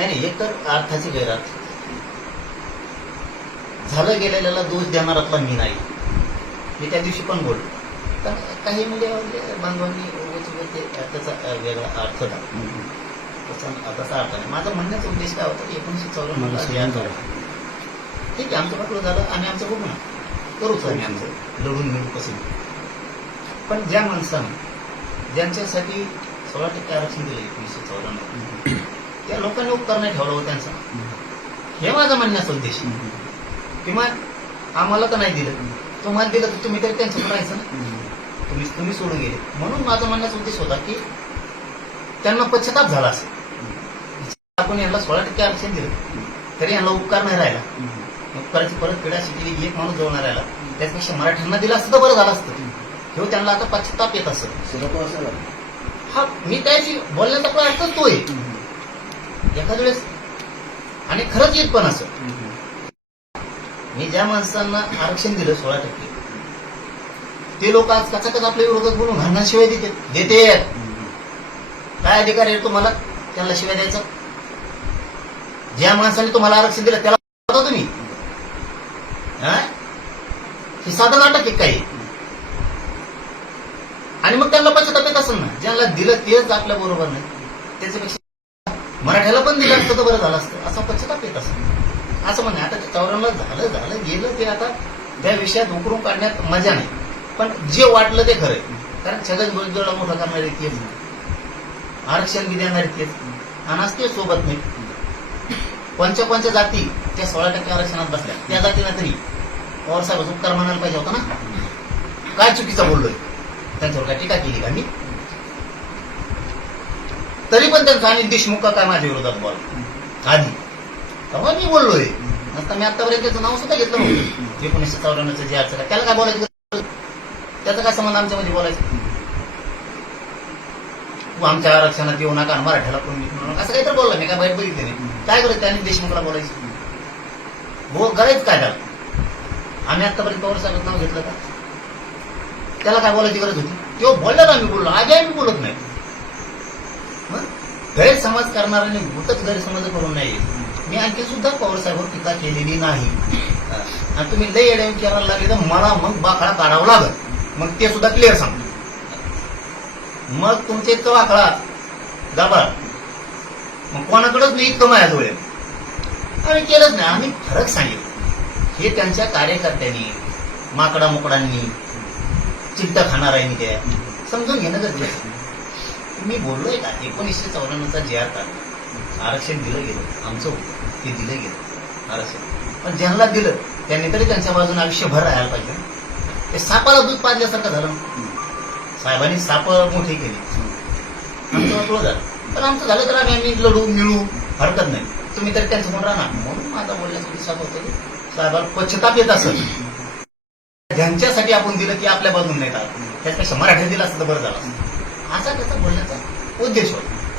नाही नाही एक तर अर्थाची गैरअर्थ झालं गेलेल्याला दोष देणारातला मी नाही. मी त्या दिवशी पण बोललो. तर काही म्हणजे बांधवांनी त्याचा वेगळा अर्थ. तसा अर्थ नाही. माझा म्हणण्याचा उद्देश काय होता? एकोणीसशे मला चौऱ्याण्णव. ठीक आहे आमचं पाठवलं झालं आम्ही आमचं बघू ना. करूच आम्ही आमचं. लढून मिळून कसं? पण ज्या माणसानं ज्यांच्यासाठी सोळा टक्के आरक्षण दिलं एकोणीसशे चौऱ्याण्णव त्या लोकांनी उपकार नाही ठेवला त्यांचा. हे माझा म्हणण्याचा उद्देश. किंवा आम्हाला तर नाही दिलं. तुम्हाला दिलं तर तुम्ही तरी त्यांचं राहायचं ना. तुम्ही तुम्ही सोडून गेले. म्हणून माझा म्हणण्याचा उद्देश होता की त्यांना पश्चाताप झाला असेल. आपण यांना सोळा टक्के आरक्षण दिलं. तरी यांना उपकार नाही राहिला. उपकाराची परत पिढा शिकली एक माणूस जवळ राहिला. त्याच्यापेक्षा मराठ्यांना दिलं असतं तर बरं झालं असतं. हे त्यांना आता पश्चाताप येत असत. हा मी त्याची बोलण्याचा अर्थच तो आहे एखाद्या वेळेस. आणि खरंच येत पण असं. मी ज्या माणसांना आरक्षण दिलं सोळा टक्के ते लोक आज कचाकच आपल्या विरोधात बोलून घालणार शिवाय देते देते काय अधिकार आहे तुम्हाला? त्यांना शिवाय द्यायचं. ज्या माणसाने तुम्हाला आरक्षण दिलं त्याला तुम्ही. हा? हे साधं नाटक आहे काही. आणि मग त्यांना पश्चाताप येत असेल ना. ज्यांना दिलं तेच आपल्या बरोबर नाही. त्याच्यापेक्षा मराठ्याला पण दिलं असतं तर बरं झालं असतं. असा पश्चाताप येत असेल असं म्हणणे आता चौऱ्यांना झालं झालं गेलं ते आता त्या विषयात उकरून काढण्यात मजा नाही. पण जे वाटलं ते खरंय कारण छगन भुजबळला मोठा करणारे तेच आरक्षण बी देणारे तेच अनास्ते ते सोबत नाही. पंच पंच जाती त्या सोळा टक्के आरक्षणात बसल्या. त्या जातीला तरी पवार साहेब उपकार म्हणायला पाहिजे होता ना? काय चुकीचं बोललोय? त्यांच्यावर काय टीका केली का मी? तरी पण त्यांचा अनिल देशमुख काय माझ्या विरोधात बोल? आधी. तेव्हा मी बोललोय. नसता मी आतापर्यंत त्याचं नाव सुद्धा घेतलं नव्हतं एकोणीसशे चौऱ्याण्णवचं जे अर्थ त्याला काय बोलायचं? त्याचा काय संबंध आमच्यामध्ये बोलायचं? तू आमच्या आरक्षणात येऊ नका मराठ्याला कोण म्हणू नका. असं काहीतरी बोलला. मी काय बाहेर बघितलं नाही. काय करायचं त्याने देशमुखला बोलायचं? हो करायचं काय त्याला? आम्ही आतापर्यंत पवार साहेब नाव घेतलं का? त्याला काय बोलायची गरज होती? तो बोलला ना आम्ही बोललो. आधी आम्ही बोलत नाही. गैरसमज करणाऱ्याने भूतच गैरसमज करू नये मी आणखी सुद्धा पवार साहेब टीका केलेली नाही. आणि तुम्ही लय येड्या करायला लागले तर मला मग बाकडा काढावा लागल. मग ते सुद्धा क्लिअर सांगतो. मग तुमचे तो वाकळा गाबा मग कोणाकडंच नाही इतकं माझ्याजवळ आहे. आम्ही केलंच नाही. आम्ही फरक सांगितलं. हे त्यांच्या कार्यकर्त्यांनी माकडा मुकडांनी चिंता खाणार आहे मी त्या समजून घेणं गरजेचं मी बोललोय का? एकोणीसशे चौऱ्याण्णवचा जे आर काढला आरक्षण दिलं गेलं. आमचं होतं. ते दिलं गेलं. आरक्षण. पण ज्यांना दिलं त्यांनी तरी त्यांच्या बाजूने आयुष्यभर राहायला पाहिजे ते सापाला दूध पाजल्यासारखं झालं साहेबांनी साप मोठी केली. आमचं झालं. पण आमचं झालं तर आम्ही आम्ही लढू मिळू हरकत नाही. तुम्ही तरी त्यांचं म्हणून राहणार म्हणून माझा बोलण्याचा उद्देश होतो. साहेबाला पश्चाताप येत असत ज्यांच्यासाठी आपण दिलं की आपल्या बाजून नाही त्याच्यापेक्षा मराठी दिलं असतं तर बरं झालं असतं. असा त्याचा बोलण्याचा उद्देश होता.